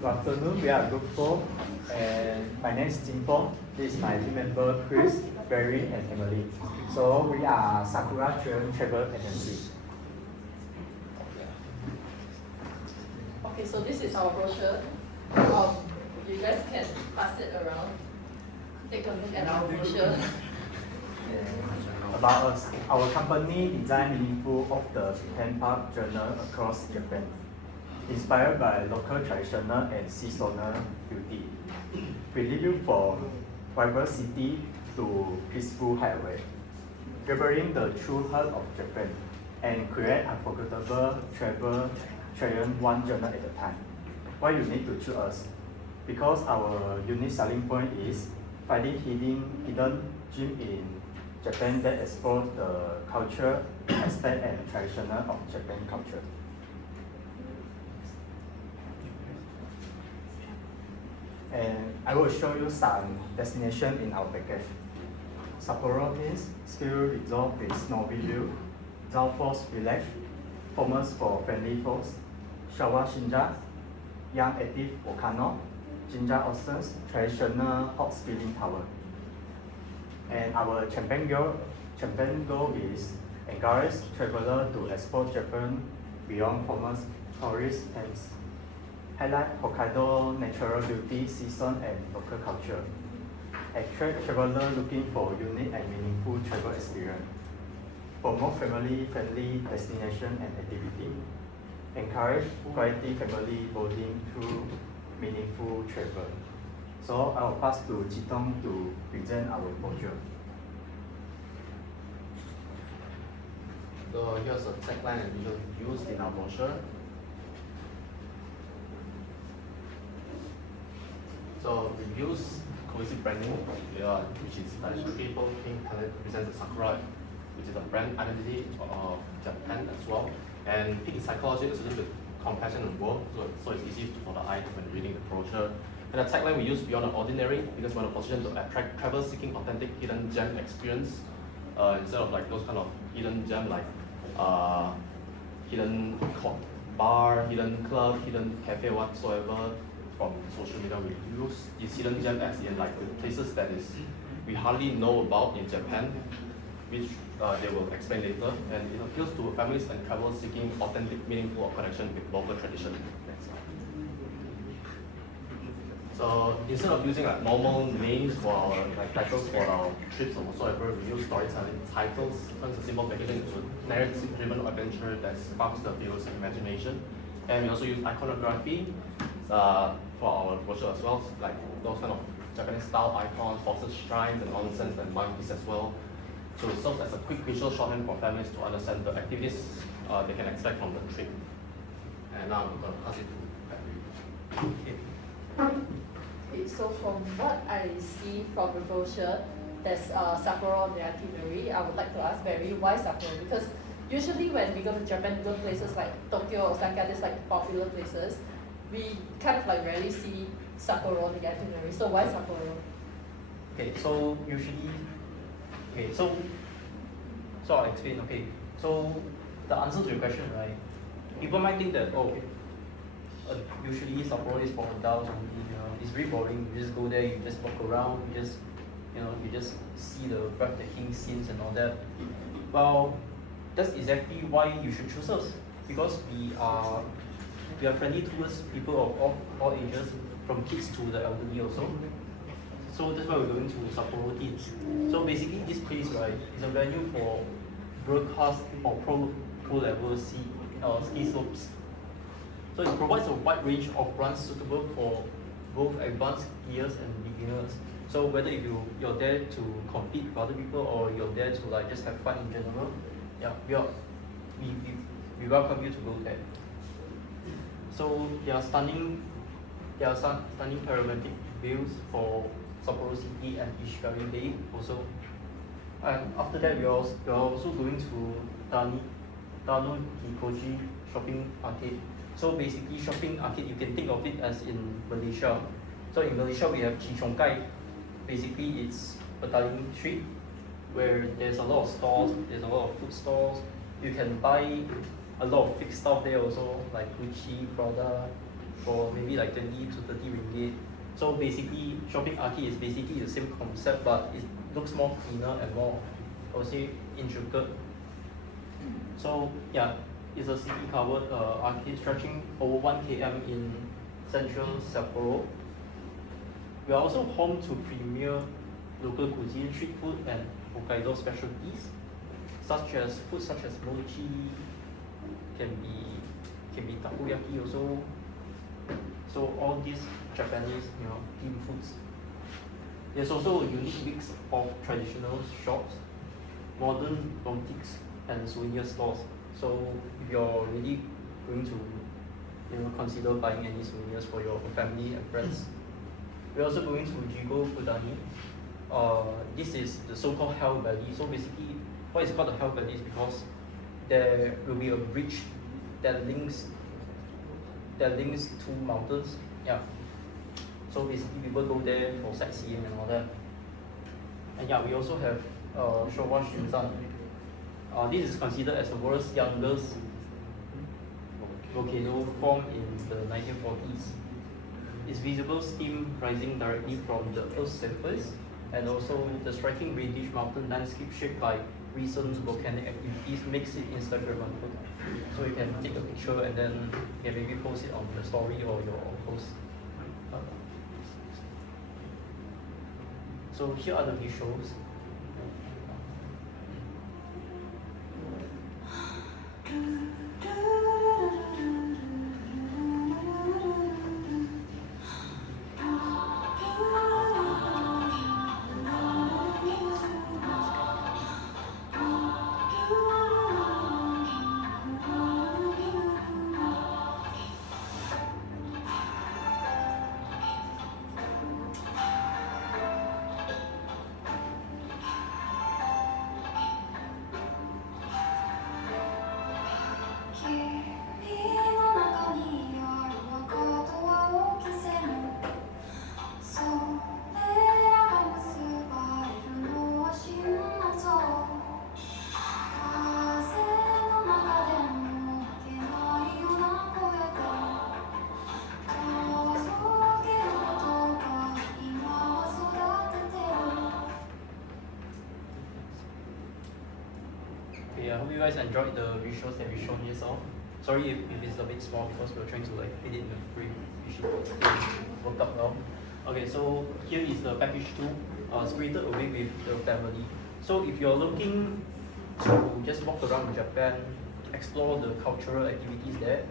Good afternoon, we are Group 4, and my name is Jin Fong. This is my team member Chris, Barry, and Emily. So we are Sakura Children Travel Agency. Okay, so this is our brochure. You guys can pass it around. Take a look at our brochure. About us, our company design meaningful of the Japan Park journal across Japan, inspired by local traditional and seasonal beauty. We live you from vibrant city to peaceful highway, gathering the true heart of Japan and create unforgettable travel experience one journal at a time. Why you need to choose us? Because our unique selling point is finding hidden gem in Japan that explore the culture, aspect and traditional of Japan culture. And I will show you some destination in our package. Sapporo means ski resort with snowy view, Zao Falls Village, famous for friendly folks, Shawa Shinja, young active volcano, Jinja Oceans, traditional hot spring tower. And our campaign goal is encourage travelers to explore Japan beyond famous tourist and highlight Hokkaido natural beauty, season, and local culture. Attract travelers looking for unique and meaningful travel experience. Promote family-friendly destination and activity. Encourage quality family bonding through meaningful travel. So I will pass to Chitong to present our brochure. So here's a tagline and visual used in our brochure. So we use cohesive branding, which is like people pink palette represents the sakura, which is a brand identity of Japan as well. And pink psychology is a little bit compassion and warmth, so it's easy for the eye when reading the brochure. And the tagline we use beyond the ordinary because we're in a position to attract travel seeking authentic hidden gem experience instead of like those kind of hidden gem like hidden bar, hidden club, hidden cafe whatsoever from social media. We use these hidden gem as in like the places that is we hardly know about in Japan, which they will explain later, and it appeals to families and travel seeking authentic, meaningful connection with local tradition. So instead of using like normal names for our like titles for our trips or whatsoever, we use storytelling titles, turns a simple packaging into narrative-driven adventure that sparks the viewer's imagination. And we also use iconography for our brochure as well, like those kind of Japanese style icons, forces, shrines, and onsens and monkeys as well. So it serves as a quick visual shorthand for families to understand the activities they can expect from the trip. And now I'm going to pass it to Patrick. Okay, so from what I see from the brochure, there's Sapporo on the itinerary. I would like to ask Barry, why Sapporo? Because usually when we go to Japan, we go to places like Tokyo, Osaka, there's like popular places. We kind of like rarely see Sapporo on the itinerary. So why Sapporo? Okay, so usually, so I'll explain. Okay, so the answer to your question, right? People might think that usually Sapporo is for adults only. It's very boring. You just go there, you just walk around, you just see the breathtaking scenes and all that. Well, that's exactly why you should choose us, because we are friendly towards people of all ages, from kids to the elderly also. So that's why we're going to Sapporo Teens. So basically, this place, right, is a venue for broadcast or pro level ski slopes. So it provides a wide range of runs suitable for both advanced skiers and beginners. So whether if you're there to compete with other people or you're there to like just have fun in general, yeah, we welcome you to go there. So there are stunning panoramic views for Sapporo City and Ishikari Bay also. And after that, we are also going to Tano Hikoji shopping arcade. So basically, shopping arcade, you can think of it as in Malaysia. So in Malaysia, we have Cichongkai. Basically, it's Petaling Street, where there's a lot of stores, there's a lot of food stores. You can buy a lot of fixed stuff there also, like Gucci, Prada, for maybe like 20 to 30 ringgit. So basically, shopping arcade is basically the same concept, but it looks more cleaner and more, I would say, intricate. So yeah, it's a city-covered arcade stretching over 1 km in central Sapporo. We are also home to premier local cuisine, street food, and Hokkaido specialties, such as mochi, can be takoyaki also. So all these Japanese, themed foods. There's also a unique mix of traditional shops, modern boutiques, and souvenir stores. So if you're really going to, consider buying any souvenirs for your family and friends, we're also going to Jigo Kudani. This is the so-called Hell Valley. So basically, why it's called the Hell Valley is because there will be a bridge that links two mountains. Yeah. So basically, people go there for sightseeing and all that. And yeah, we also have Showa Shinzan. This is considered as the world's youngest volcano formed in the 1940s. Its visible steam rising directly from the Earth's surface, and also the striking reddish mountain landscape shaped by recent volcanic activities makes it Instagrammable. So you can take a picture and then you can maybe post it on the story or your post. So here are the visuals. Okay, I hope you guys enjoyed the visuals that we shown here. So sorry if it's a bit small because we're trying to fit it in the frame, which worked out well. Okay, so here is the package 2, Spirited Away with the family. So if you're looking to just walk around Japan, explore the cultural activities there,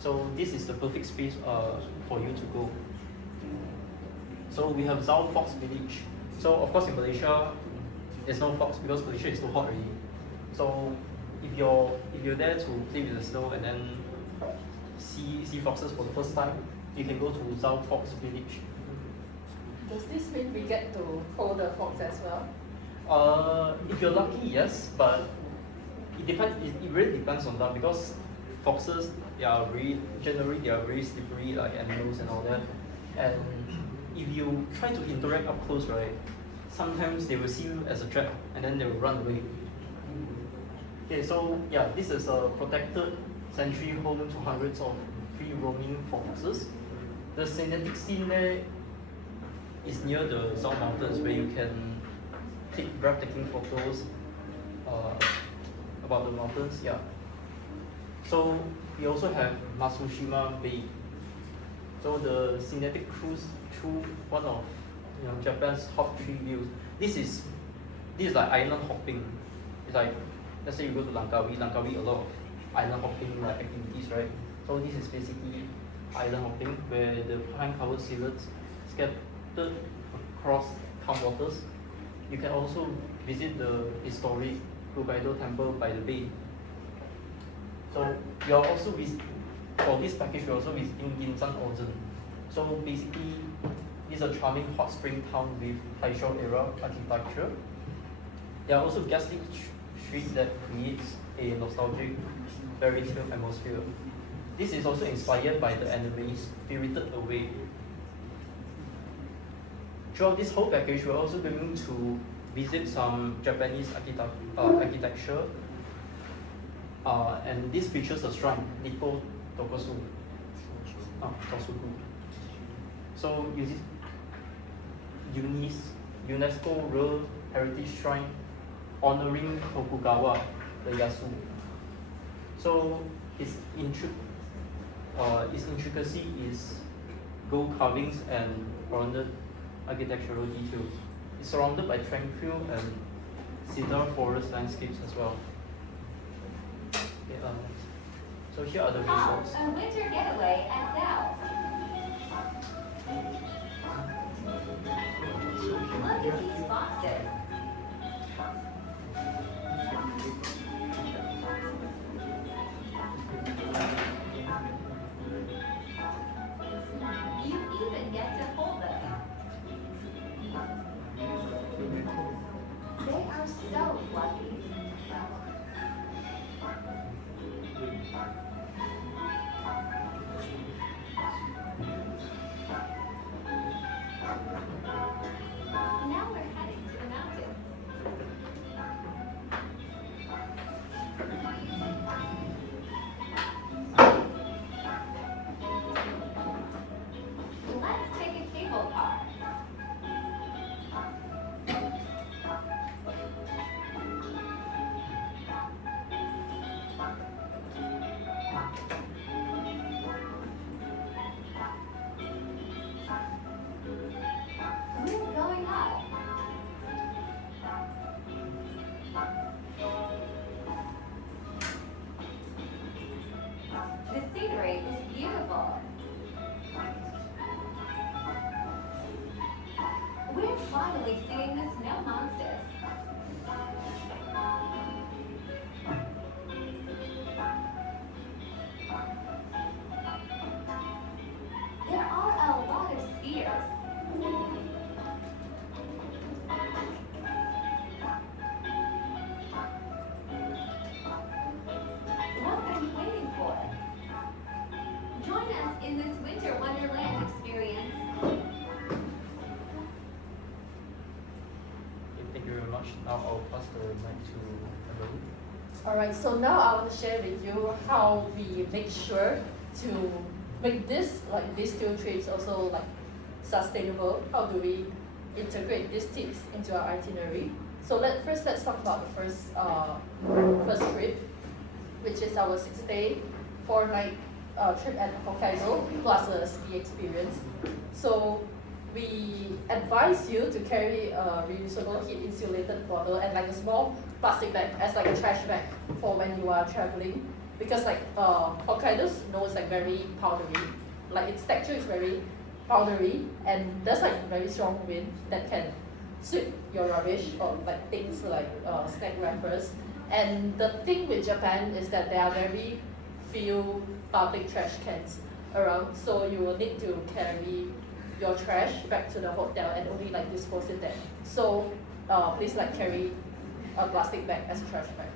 so this is the perfect space for you to go. So we have Zao Fox Village. So of course in Malaysia, there's no fox because Malaysia is too hot already. So if you're there to play with the snow and then see foxes for the first time, you can go to Zao Fox Village. Does this mean we get to hold the fox as well? If you're lucky, yes, but it depends. It really depends on that because foxes, generally they are very slippery like animals and all that. And if you try to interact up close, right, sometimes they will see you as a threat and then they will run away. Okay, so yeah, this is a protected sanctuary home to hundreds of free roaming foxes. The scenic scene there is near the Zao Mountains where you can take breathtaking photos about the mountains. Yeah. So we also have Matsushima Bay. So the scenic cruise through one of Japan's top 3 views. This is like island hopping. It's like, let's say you go to Langkawi, a lot of island hopping like activities, right? So this is basically island hopping where the pine-covered silhouettes scattered across calm waters. You can also visit the historic Hokkaido temple by the bay. So we are also for this package we're also visiting Ginzan Onsen. So basically this is a charming hot spring town with Taisho era architecture. There are also ghastly street that creates a nostalgic fairy tale atmosphere. This is also inspired by the anime Spirited Away. Throughout this whole package, we're also going to visit some Japanese architecture, and this features a shrine, Nikko Tokosu. Tosuku. So is it UNESCO World Heritage Shrine honoring Tokugawa Ieyasu. So its intricacy is gold carvings and rounded architectural details. It's surrounded by tranquil and cedar forest landscapes as well. Okay, so here are the results. A winter getaway at Dell. Look at these boxes. You even get to hold them. They are so fluffy. Now we're heading to the mountains. Let's take a cable car. We're going up. The scenery is beautiful. We're finally seeing the snow monsters. There are a lot of skiers. What are you waiting for? Join us in this winter wonderland experience. Okay, thank you very much. Now I'll pass the mic to Emily. Alright, so now I want to share with you how we make sure to make these two trips also like sustainable. How do we integrate these tips into our itinerary? So let's talk about the first trip, which is our 6-day, 4-night trip at Hokkaido plus a ski experience. So we advise you to carry a reusable heat insulated bottle and like a small plastic bag as like a trash bag for when you are traveling, because like Hokkaido's snow is like very powdery, like its texture is very powdery, and there's like very strong wind that can sweep your rubbish or like things like snack wrappers. And the thing with Japan is that there are very few public trash cans around, so you will need to carry your trash back to the hotel and only like dispose it there. So please like carry a plastic bag as a trash bag.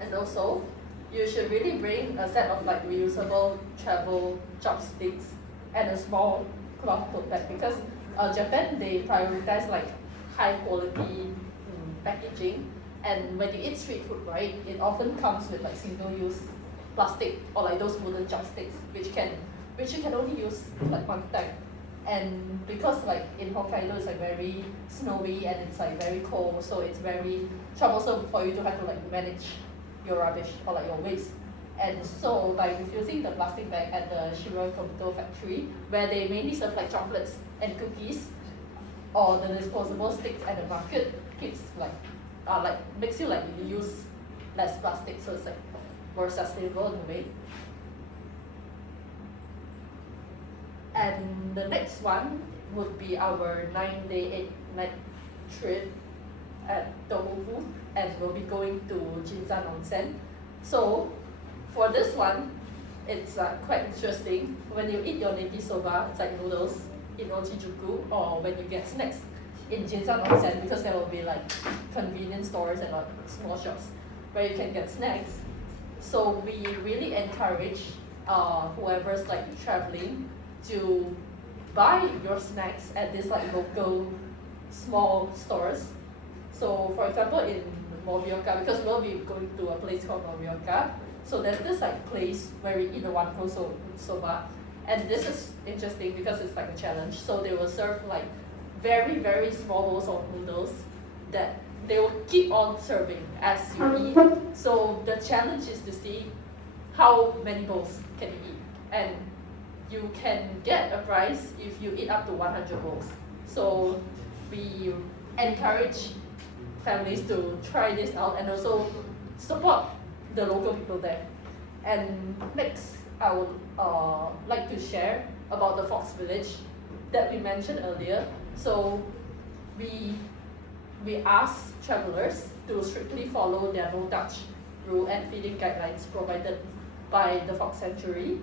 And also, you should really bring a set of like reusable travel chopsticks and a small cloth tote bag, because Japan, they prioritize like high quality packaging, and when you eat street food, right, it often comes with like single-use plastic or like those wooden chopsticks, which you can only use like one time. And because like in Hokkaido it's like very snowy and it's like very cold, so it's very troublesome for you to have to like manage your rubbish or like your waste. And so by refusing the plastic bag at the Shiro Kobuto factory, where they mainly serve like chocolates and cookies, or the disposable sticks at the market, keeps like makes you like use less plastic, so it's like more sustainable in a way. And the next one would be our 9-day, 8-night trip at Tohoku, and we'll be going to Jinzan Onsen. So for this one, it's quite interesting. When you eat your neti soba, it's like noodles in Ochijuku, or when you get snacks in Jinzan Onsen, because there will be like convenience stores and like small shops where you can get snacks. So we really encourage whoever's like traveling to buy your snacks at these like local small stores. So for example, in Morioka, because we'll be going to a place called Morioka, so there's this like place where we eat the wanko soba, And this is interesting because it's like a challenge. So they will serve like very, very small bowls of noodles that they will keep on serving as you eat. So the challenge is to see how many bowls can you eat. And you can get a prize if you eat up to 100 bowls. So we encourage families to try this out and also support the local people there. And next, I would like to share about the Fox Village that we mentioned earlier. So we ask travelers to strictly follow their no touch rule and feeding guidelines provided by the Fox Sanctuary.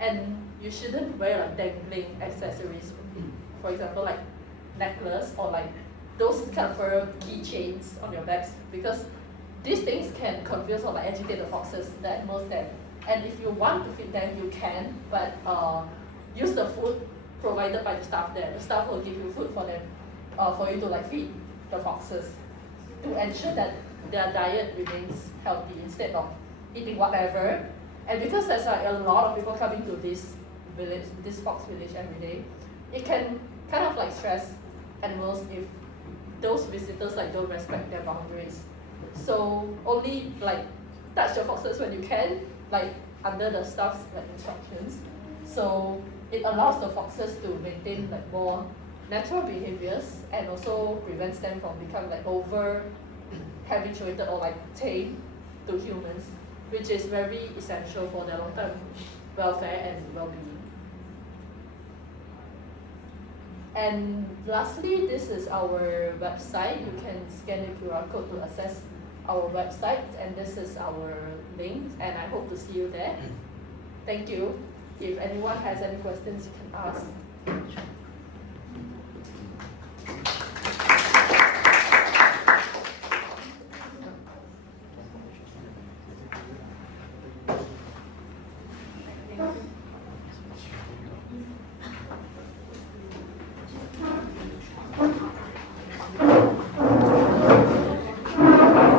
And you shouldn't wear like dangling accessories, for example like necklace or like those kind of fur keychains on your bags, because these things can confuse or like agitate the foxes, the animals there. And if you want to feed them, you can, but use the food provided by the staff there. The staff will give you food for them, for you to like feed the foxes to ensure that their diet remains healthy instead of eating whatever. And because there's like a lot of people coming to this village, this fox village every day, it can kind of like stress animals if those visitors like don't respect their boundaries. So only like touch the foxes when you can, like under the staff's like instructions. So it allows the foxes to maintain like more natural behaviors and also prevents them from becoming like over habituated or like tame to humans, which is very essential for their long-term welfare and well-being. And lastly, this is our website. You can scan the QR code to access our website, and this is our link, and I hope to see you there. Thank you. If anyone has any questions, you can ask.